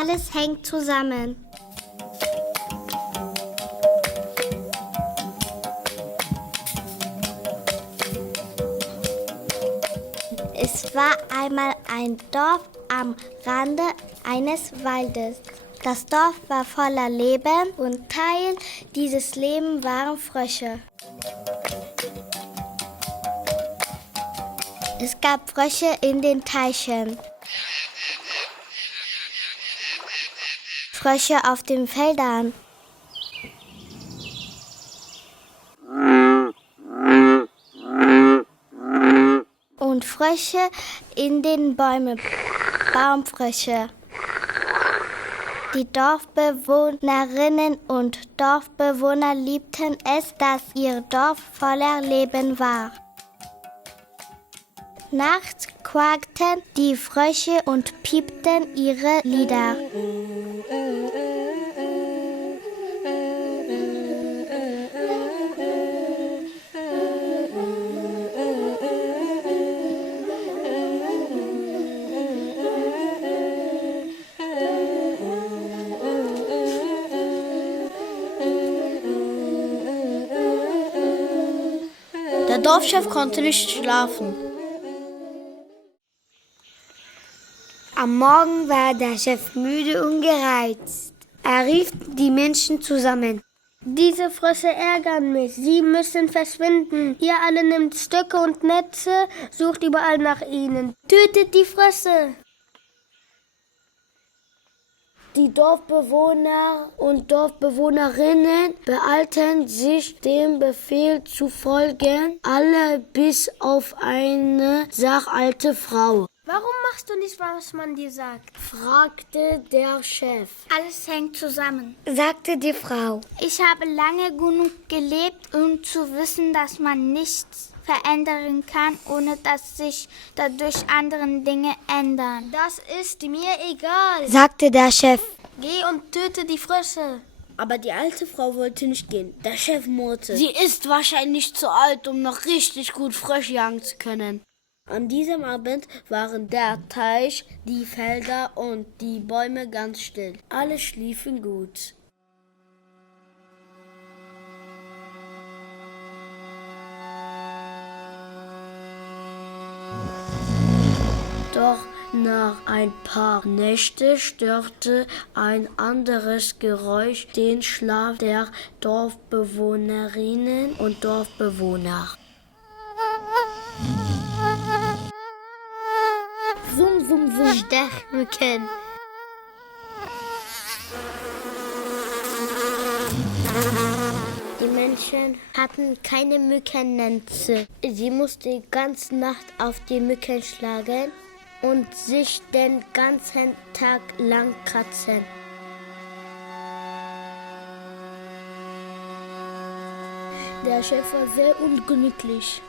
Alles hängt zusammen. Es war einmal ein Dorf am Rande eines Waldes. Das Dorf war voller Leben und Teil dieses Lebens waren Frösche. Es gab Frösche in den Teichen, Frösche auf den Feldern und Frösche in den Bäumen, Baumfrösche. Die Dorfbewohnerinnen und Dorfbewohner liebten es, dass ihr Dorf voller Leben war. Nachts quakten die Frösche und piepten ihre Lieder. Der Dorfchef konnte nicht schlafen. Am Morgen war der Chef müde und gereizt. Er rief die Menschen zusammen. Diese Frösche ärgern mich. Sie müssen verschwinden. Ihr alle nehmt Stöcke und Netze, sucht überall nach ihnen. Tötet die Frösche. Die Dorfbewohner und Dorfbewohnerinnen beeilten sich, dem Befehl zu folgen, alle bis auf eine sachalte Frau. Warum machst du nicht, was man dir sagt? Fragte der Chef. Alles hängt zusammen, sagte die Frau. Ich habe lange genug gelebt, um zu wissen, dass man nichts verändern kann, ohne dass sich dadurch andere Dinge ändern. Das ist mir egal, sagte der Chef. Geh und töte die Frösche. Aber die alte Frau wollte nicht gehen. Der Chef murrte. Sie ist wahrscheinlich zu alt, um noch richtig gut Frösche jagen zu können. An diesem Abend waren der Teich, die Felder und die Bäume ganz still. Alle schliefen gut. Doch nach ein paar Nächten störte ein anderes Geräusch den Schlaf der Dorfbewohnerinnen und Dorfbewohner. Summ, summ, summ. Stechmücken. Die Menschen hatten keine Mückennetze. Sie mussten die ganze Nacht auf die Mücken schlagen und sich den ganzen Tag lang kratzen. Der Chef war sehr ungemütlich.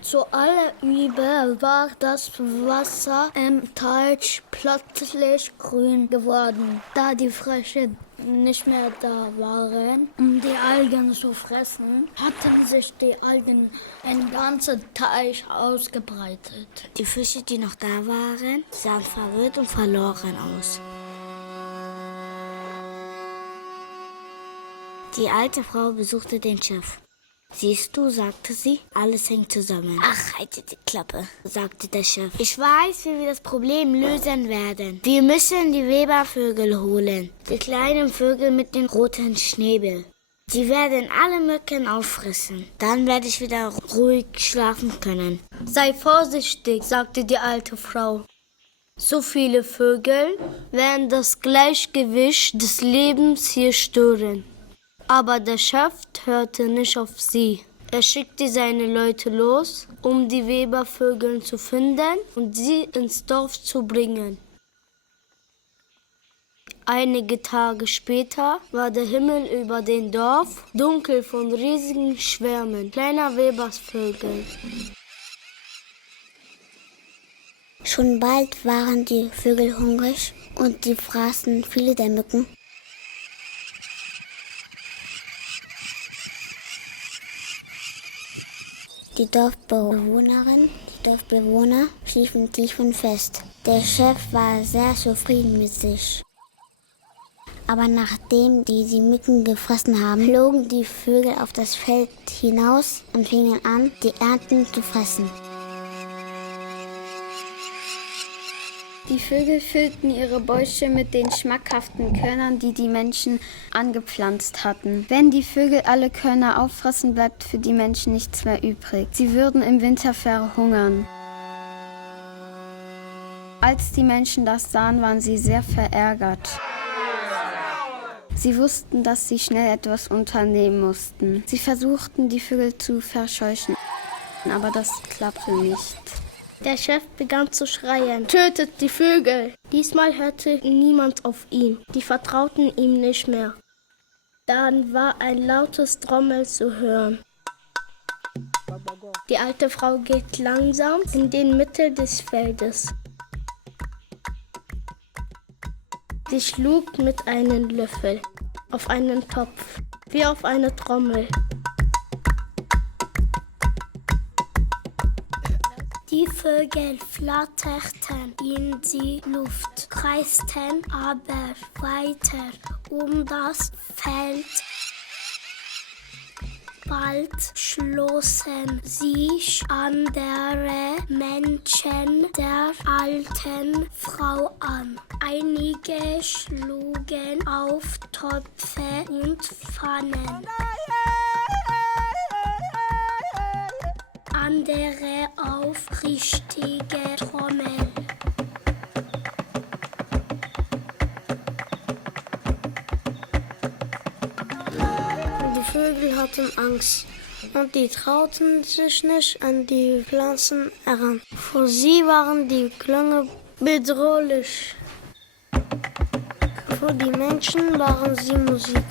Zu aller Übel war das Wasser im Teich plötzlich grün geworden, da die Frösche nicht mehr da waren, um die Algen zu fressen, hatten sich die Algen im ganzen Teich ausgebreitet. Die Fische, die noch da waren, sahen verwirrt und verloren aus. Die alte Frau besuchte den Chef. Siehst du, sagte sie, alles hängt zusammen. Ach, halte die Klappe, sagte der Chef. Ich weiß, wie wir das Problem lösen werden. Wir müssen die Webervögel holen. Die kleinen Vögel mit den roten Schnäbel. Sie werden alle Mücken auffressen. Dann werde ich wieder ruhig schlafen können. Sei vorsichtig, sagte die alte Frau. So viele Vögel werden das Gleichgewicht des Lebens hier stören. Aber der Chef hörte nicht auf sie. Er schickte seine Leute los, um die Webervögel zu finden und sie ins Dorf zu bringen. Einige Tage später war der Himmel über dem Dorf dunkel von riesigen Schwärmen kleiner Webervögel. Schon bald waren die Vögel hungrig und sie fraßen viele der Mücken. Die Dorfbewohner schliefen tief und fest. Der Chef war sehr zufrieden mit sich. Aber nachdem die Mücken gefressen haben, flogen die Vögel auf das Feld hinaus und fingen an, die Ernten zu fressen. Die Vögel füllten ihre Bäuche mit den schmackhaften Körnern, die die Menschen angepflanzt hatten. Wenn die Vögel alle Körner auffressen, bleibt für die Menschen nichts mehr übrig. Sie würden im Winter verhungern. Als die Menschen das sahen, waren sie sehr verärgert. Sie wussten, dass sie schnell etwas unternehmen mussten. Sie versuchten, die Vögel zu verscheuchen, aber das klappte nicht. Der Chef begann zu schreien: Tötet die Vögel! Diesmal hörte niemand auf ihn. Die vertrauten ihm nicht mehr. Dann war ein lautes Trommeln zu hören. Die alte Frau geht langsam in den Mitte des Feldes. Sie schlug mit einem Löffel auf einen Topf, wie auf eine Trommel. Die Vögel flatterten in die Luft, kreisten aber weiter um das Feld. Bald schlossen sich andere Menschen der alten Frau an. Einige schlugen auf Töpfe und Pfannen. Andere auf richtige Trommel. Die Vögel hatten Angst und die trauten sich nicht an die Pflanzen heran. Für sie waren die Klänge bedrohlich. Für die Menschen waren sie Musik.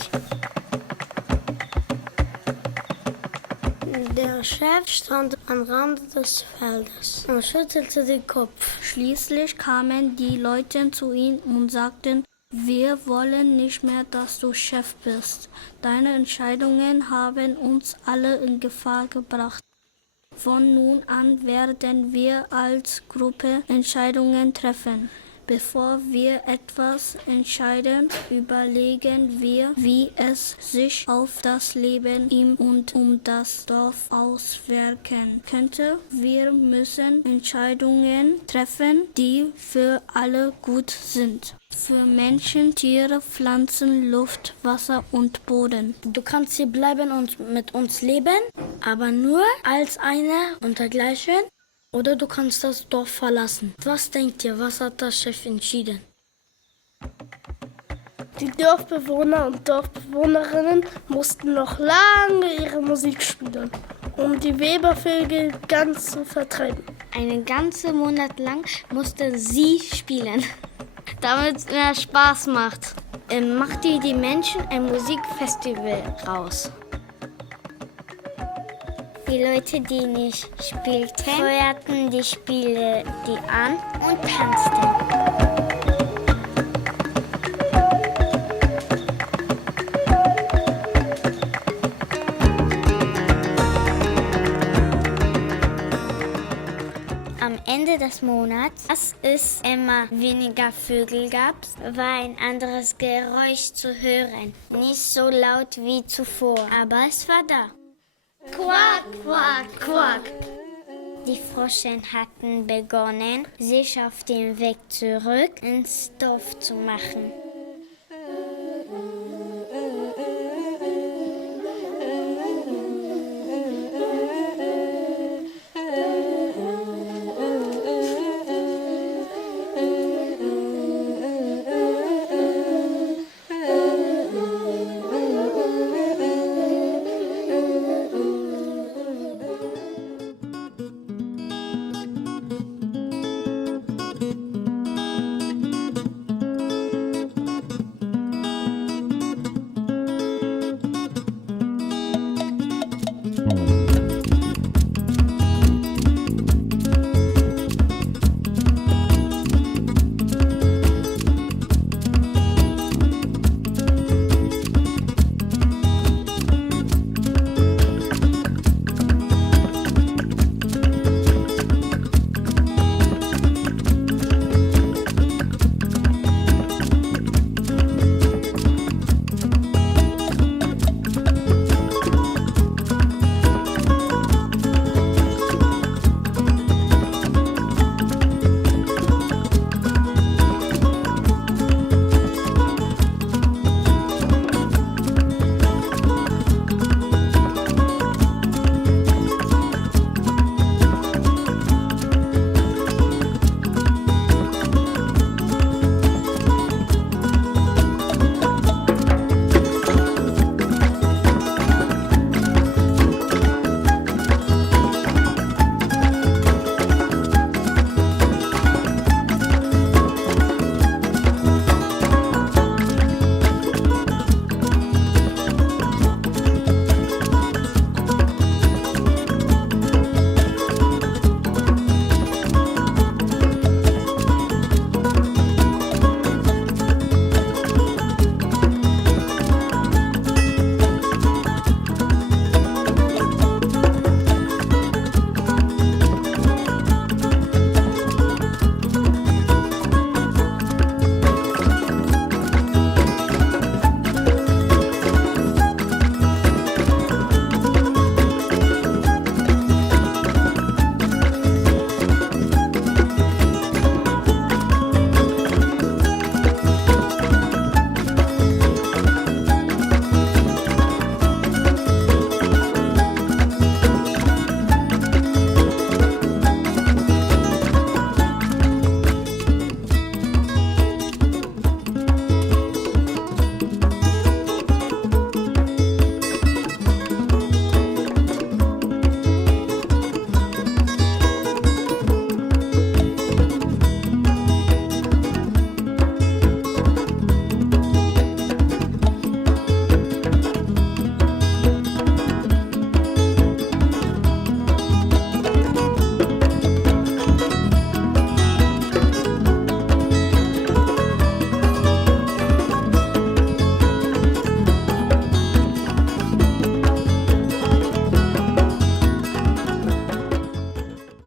Der Chef stand am Rand des Feldes und schüttelte den Kopf. Schließlich kamen die Leute zu ihm und sagten: Wir wollen nicht mehr, dass du Chef bist. Deine Entscheidungen haben uns alle in Gefahr gebracht. Von nun an werden wir als Gruppe Entscheidungen treffen. Bevor wir etwas entscheiden, überlegen wir, wie es sich auf das Leben im und um das Dorf auswirken könnte. Wir müssen Entscheidungen treffen, die für alle gut sind. Für Menschen, Tiere, Pflanzen, Luft, Wasser und Boden. Du kannst hier bleiben und mit uns leben, aber nur als einer und dergleichen. Oder du kannst das Dorf verlassen. Was denkt ihr, was hat der Chef entschieden? Die Dorfbewohner und Dorfbewohnerinnen mussten noch lange ihre Musik spielen, um die Webervögel ganz zu vertreiben. Einen ganzen Monat lang mussten sie spielen, damit es mehr Spaß macht. Machte die Menschen ein Musikfestival raus. Die Leute, die nicht spielten, feuerten die Spiele an und tanzten. Am Ende des Monats, als es immer weniger Vögel gab, war ein anderes Geräusch zu hören. Nicht so laut wie zuvor, aber es war da. Quack, quack, quack. Die Frösche hatten begonnen, sich auf den Weg zurück ins Dorf zu machen.